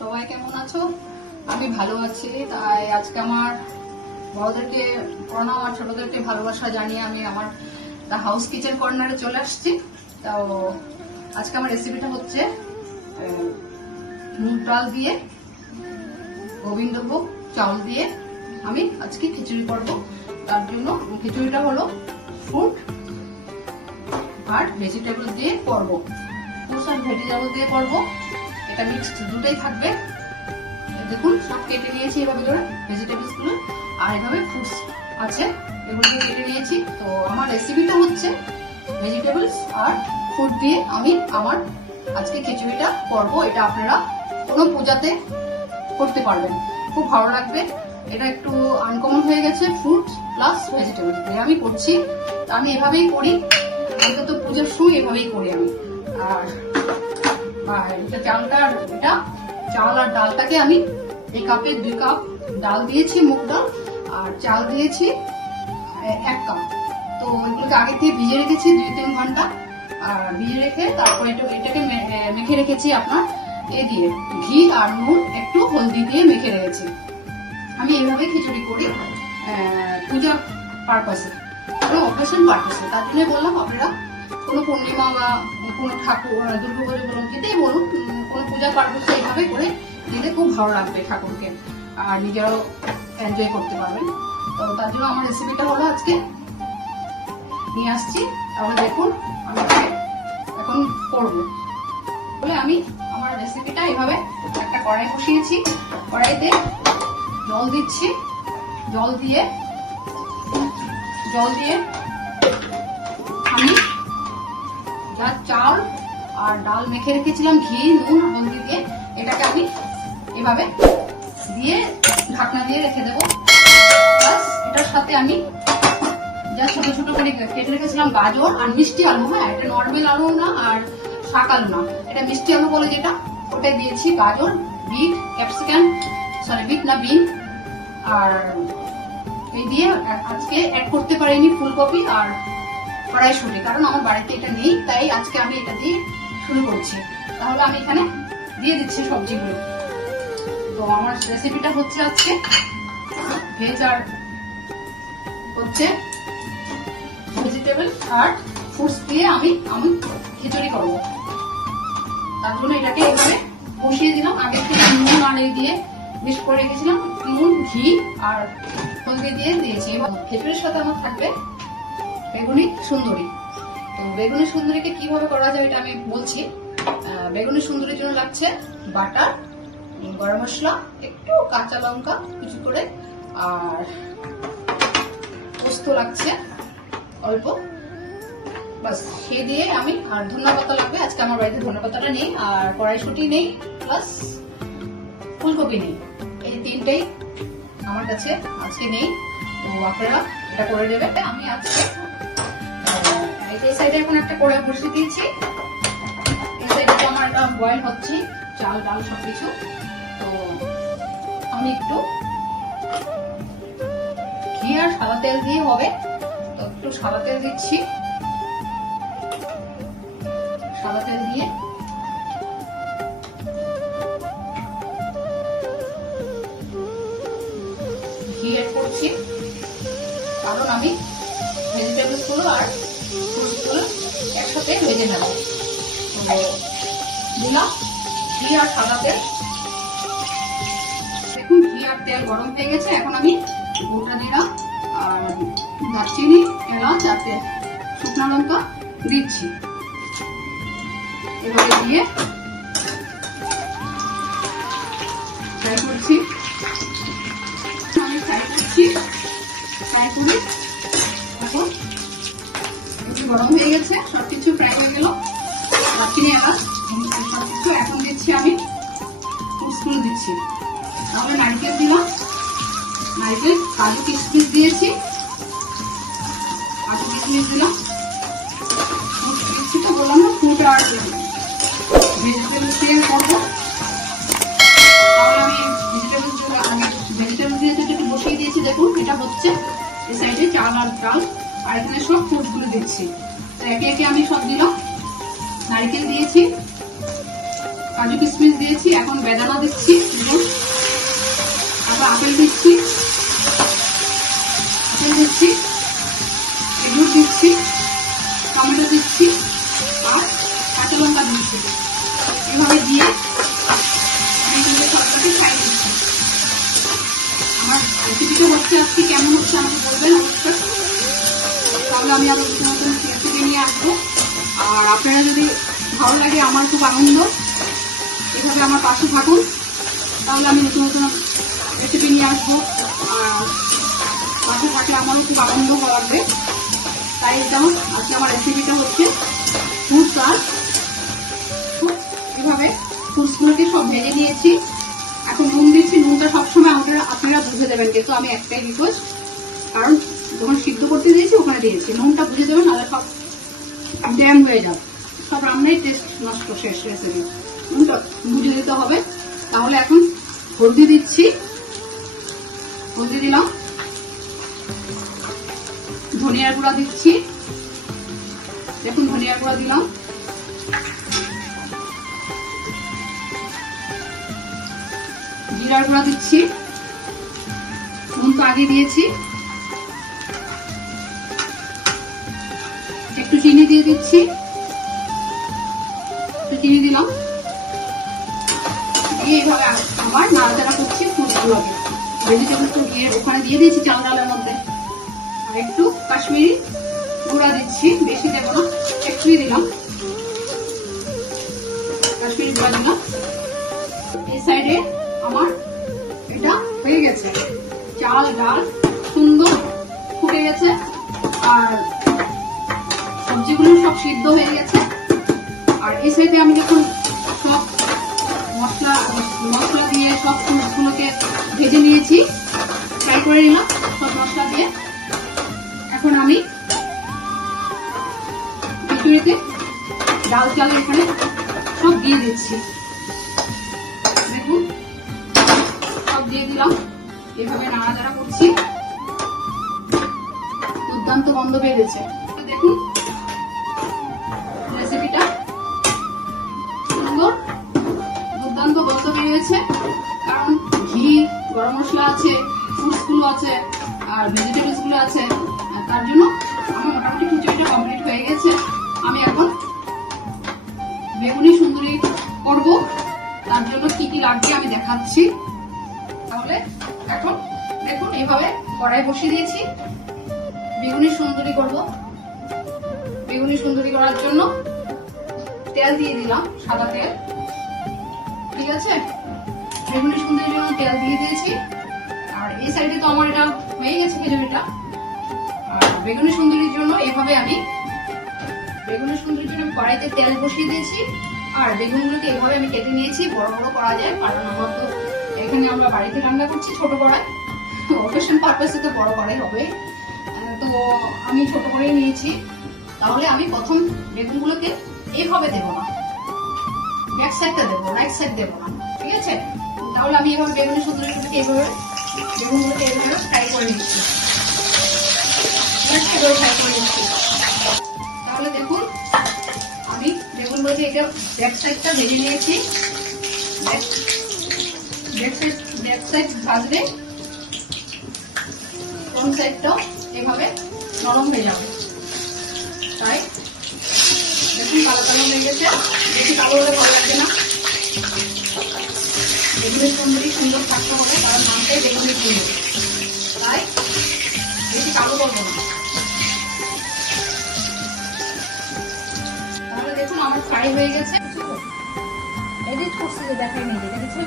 সবাই কেমন আছো? আমি ভালো আছি। তাই আজকে আমার বড়দেরকে প্রণাম আর ছোটদেরকে ভালোবাসা জানিয়ে আমি আমার হাউস কিচেন কর্নারে চলে আসছি। তো আজকে আমার রেসিপিটা হচ্ছে মুগ ডাল দিয়ে গোবিন্দভোগ চাউল দিয়ে আমি আজকে খিচুড়ি করব। তার জন্য খিচুড়িটা হলো ফ্রুট আর ভেজিটেবল দিয়ে করব। ফ্রুটস আর ভেজিটেবল দিয়ে করব। এটা মিক্সড দুটোই থাকবে। দেখুন সব কেটে নিয়েছি এভাবে করে ভেজিটেবলস গুলো, আর এভাবে ফ্রুটস আছে এগুলোকে কেটে নিয়েছি। তো আমার রেসিপিটা হচ্ছে ভেজিটেবলস আর ফ্রুট দিয়ে আমি আমার আজকে খিচুড়িটা করব। এটা আপনারা কোনো পূজাতে করতে পারবেন, খুব ভালো লাগবে। এটা একটু আনকমন হয়ে গেছে, ফ্রুট প্লাস ভেজিটেবল দিয়ে আমি করছি। আমি এভাবেই করি, অন্তত পুজোর সময় এভাবেই করি আমি। আর এটা চাল আর ডালটাকে আমি এই কাপে 2 কাপ ডাল দিয়েছি, মুগ ডাল, আর চাল দিয়েছি 1 কাপ। তো এগুলোকে আগে থেকে ভিজে রেখেছি 2-3 ঘন্টা। আর ভিজে রেখে তারপরে এটাকে মেখে রেখেছি আপনার দিয়ে ঘি আর নুন একটু হলদি দিয়ে মেখে রেখেছি। আমি এইভাবে খিচুড়ি করি পূজা পারপাসে, কোনো অকেশন পারপাসে। তার জন্য বললাম আপনারা কোনো পূর্ণিমা বা কোনো ঠাকুর দুর্গাপুজো বলুন, যেটাই বলুন, কোনো পূজা পারপাসে এইভাবে করে দিলে খুব ভালো লাগবে ঠাকুরকে, আর নিজেরাও এনজয় করতে পারবেন। তো তার জন্য আমার রেসিপিটা হলো আজকে নিয়ে আসছি। তাহলে দেখুন আমি এখন করবো বলে আমি আমার রেসিপিটা এইভাবে একটা কড়াই বসিয়েছি। কড়াইতে জল দিচ্ছি। জল দিয়ে আমি যা চাল আর ডাল মেখে রেখেছিলাম ঘি নুন হলদি দিয়ে, এটাকে আমি এভাবে দিয়ে ঢাকনা দিয়ে রেখে দেবো। প্লাস এটার সাথে আমি যা ছোট ছোট করে কেটে রেখেছিলাম গাজর আর মিষ্টি আলু, হ্যাঁ এটা নর্মাল আলু না আর শাক আলু না, এটা মিষ্টি আলু বলে যেটা, ওটা দিয়েছি। গাজর, বিট, ক্যাপসিকাম, বিট না বিন, আর এই দিয়ে আজকে অ্যাড করতে পারিনি ফুলকপি আর কড়াইশুঁটি, কারণ আমার বাড়িতে এটা নেই, তাই আজকে আমি এটা দিয়ে শুরু করছি। তাহলে আমি এখানে দিয়ে দিচ্ছি সবজিগুলো। তো আমার রেসিপিটা হচ্ছে আজকে ভেজ আর হচ্ছে ভেজিটেবল আর ফ্রুটস দিয়ে আমি খিচুড়ি করবো। তার জন্য এটাকে এভাবে বসিয়ে দিলাম। আগে থেকে নুন আর দিয়ে মিক্স করে রেখেছিলাম, নুন ঘি আর হলদি দিয়ে দিয়েছি। এবার খিচুড়ির সাথে আমার থাকবে বেগুনি সুন্দরী। তো বেগুনি সুন্দরীকে কিভাবে করা যায় এটা আমি বলছি। বেগুনি সুন্দরীর জন্য লাগছে বাটার, গরম মশলা, একটু কাঁচা লঙ্কা কিছু করে, আর পোস্ত লাগছে অল্প, বাস। সে দিয়ে আমি, আর ধনিয়া পাতা লাগবে। আজকে আমার বাড়িতে ধনিয়া পাতাটা নেই, আর কড়াইশুঁটি নেই, প্লাস ফুলকপি নেই। এই তিনটেই আমার কাছে আজকে নেই। তো আপনারা এটা করে দেবে। আমি আজকে এই সাইডে এখন একটা কড়াই বসিয়ে দিয়েছি। এই সাইডে আমার বয়েল হচ্ছে চাল ডাল সবকিছু। তো আমি একটু ঘি আর সাদা তেল দিয়ে হবে, তো একটু সাদা তেল দিচ্ছি। সাদা তেল দিয়ে ঘি এড করছি, কারণ আমি ভেজিটেবলস গুলো আর ফ্রুটস গুলো একসাথে ভেজে নেব। তো দিলাম ঘি আর সাদা তেল। দেখুন ঘি আর তেল গরম হয়ে গেছে। এখন আমি গোটা জিরা আর দারচিনি, এলাচ আর শুকনো লঙ্কা দিচ্ছি। এভাবে দিয়ে ফ্রাই করছি। আমি ফ্রাই করছি, ফ্রাই করে এখন একটু গরম হয়ে গেছে, সবকিছু ফ্রাই হয়ে গেল। দারচিনি এলাচ সবকিছু এখন দিচ্ছি আমি ফুল দিচ্ছি। তাহলে নারকেল দিলাম, নারকেল কাজু কিশমিশ দিয়েছি, কাজু কিশমিশ দিলাম। তো বললাম না ফ্রুট আর ভেজিটেবলস দিয়ে করবো। তাহলে আমি ভেজিটেবলস দিয়ে যেটা বসিয়ে দিয়েছি, দেখুন এটা হচ্ছে এই সাইডে চাল আর ডাল, আর এখানে সব ফ্রুটস গুলো দিচ্ছি। তো একে একে আমি সব দিলাম। নারকেল দিয়েছি, কাজু কিশমিশ দিয়েছি, এখন বেদানা দিচ্ছি, তারপর আপেল দিচ্ছি, এগুলো দিচ্ছি, টমেটো দিচ্ছি আর কাঁচা লঙ্কা দিচ্ছি। এভাবে দিয়ে আমি কিন্তু সবটাকে খাই দিচ্ছি। আমার রেসিপিটা হচ্ছে আজকে কেমন হচ্ছে আমাকে বলবেন অবশ্যই, তাহলে আমি আবার নতুন নতুন রেসিপি নিয়ে আসবো। আর আপনারা যদি ভালো লাগে, আমার খুব আনন্দ, এভাবে আমার পাশে থাকুন, তাহলে আমি নতুন নতুন রেসিপি নিয়ে আসবো। আর পাশে থাকলে আমারও খুব আনন্দ লাগবে। তাই যেমন আজকে আমার রেসিপিটা হচ্ছে ফ্রুটস। আর এভাবে ফ্রুটসগুলোকে সব ভেজে নিয়েছি। এখন নুন দিচ্ছি, নুনটা সবসময় আপনারা বুঝে দেবেন, কিন্তু আমি একটাই রিকোয়েস্ট, কারণ যখন সিদ্ধ করতে দিয়েছি ওখানে দিয়েছি, নুনটা বুঝে দেবেন, নাহলে সব ড্যাম হয়ে যাবে, সব রান্নাই টেস্ট নষ্ট, শেষ রেসিপি। নুনটা বুঝে দিতে হবে। তাহলে এখন হলদি দিচ্ছি, হলদি দিলাম, ধনিয়ার গুঁড়া দিচ্ছি, দেখুন ধনিয়ার গুঁড়া দিলাম, জিরার গুঁড়া দিচ্ছি, নুন তো আগে দিয়েছি, একটু চিনি দিয়ে দিচ্ছি, চিনি দিলাম, দিয়ে এইভাবে আবার নাড়াচাড়া করছি ফ্রুটসগুলোকে। ভেজিটেবলস তো দিয়ে ওখানে দিয়ে দিয়েছি চাল ডালের মধ্যে। আর একটু কাশ্মীরি গুঁড়া দিচ্ছি, বেশি দেবো না, একটুই দিলাম, কাশ্মীরি গুঁড়া দিলাম। এই সাইডে আমার এটা হয়ে গেছে, চাল ডাল সুন্দর ফুটে গেছে, আর সবজিগুলো সব সিদ্ধ হয়ে গেছে। আর এই সাইডে আমি দেখুন সব মশলা দিয়ে সব ফ্রুটসগুলোকে ভেজে নিয়েছি, ফ্রাই করে নিলাম সব মশলা দিয়ে। এখন আমি খিচুড়িতে ডাল চাল এখানে সব দিয়ে দিচ্ছি, দেখুন সব দিয়ে দিলাম, এভাবে নাড়াচাড়া করছি। দুর্দান্ত গন্ধ বেরিয়েছে, দেখুন রেসিপিটা সুন্দর দুর্দান্ত গন্ধ বেরিয়েছে, কারণ ঘি, গরম মশলা আছে, ফ্রুটস গুলো আছে, আর ভেজিটেবলস গুলো আছে, তার জন্য আমার মোটামুটি খিচুড়িটা কমপ্লিট হয়ে গেছে। আমি এখন বেগুনি সুন্দরী করব, তার জন্য কি কি লাগবে আমি দেখাচ্ছি। তাহলে এখন দেখুন এইভাবে কড়াই বসিয়ে দিয়েছি, বেগুনি সুন্দরী করব। বেগুনি সুন্দরী করার জন্য তেল দিয়ে দিলাম, সাদা তেল, ঠিক আছে। বেগুনি সুন্দরীর জন্য তেল দিয়ে দিয়েছি। আর এই সাইডে তো আমার এটা হয়ে গেছে খিচুড়িটা। আর বেগুনি সুন্দরীর জন্য এইভাবে আমি কড়াইতে তেল বসিয়ে দিয়েছি। আর বেগুনগুলোকে এভাবে আমি কেটে নিয়েছি, বড় বড় করা যায়, কারণ আমার তো এখানে আমরা বাড়িতে রান্না করছি ছোট কড়াই, অকেশন পারপাসে তো বড় কড়াই হবে, তো আমি ছোট করেই নিয়েছি। তাহলে আমি প্রথম বেগুনগুলোকে এইভাবে দেবো না, ব্যাক সাইডটা দেবো, রাইট সাইড দেবো না, ঠিক আছে। তাহলে আমি এভাবে বেগুনি সুন্দরীটাকে এইভাবে বেগুনগুলোকে এইভাবে ফ্রাই করে নিচ্ছি, ফ্রাই করে নিচ্ছি। তাহলে দেখুন আমি বেগুনগুলোকে এটা ব্যাক সাইডটা ভেজে নিয়েছি, ব্যাক সাইড ভাজলে ফ্রন্ট সাইডটাও এভাবে নরম হয়ে যাবে। তাই দেখুন কালো কালো হয়ে গেছে, বেশি কালো হলে ভালো লাগবে না, বেগুনের সুন্দরী সুন্দর থাকতে হবে, কারণ মাংসটাই বেগুনের সুন্দর, তাই বেশি কালো করবো না। তাহলে দেখুন আমার ফ্রাই হয়ে গেছে, এডিট করছি, দেখাই নেই, দেখেছো।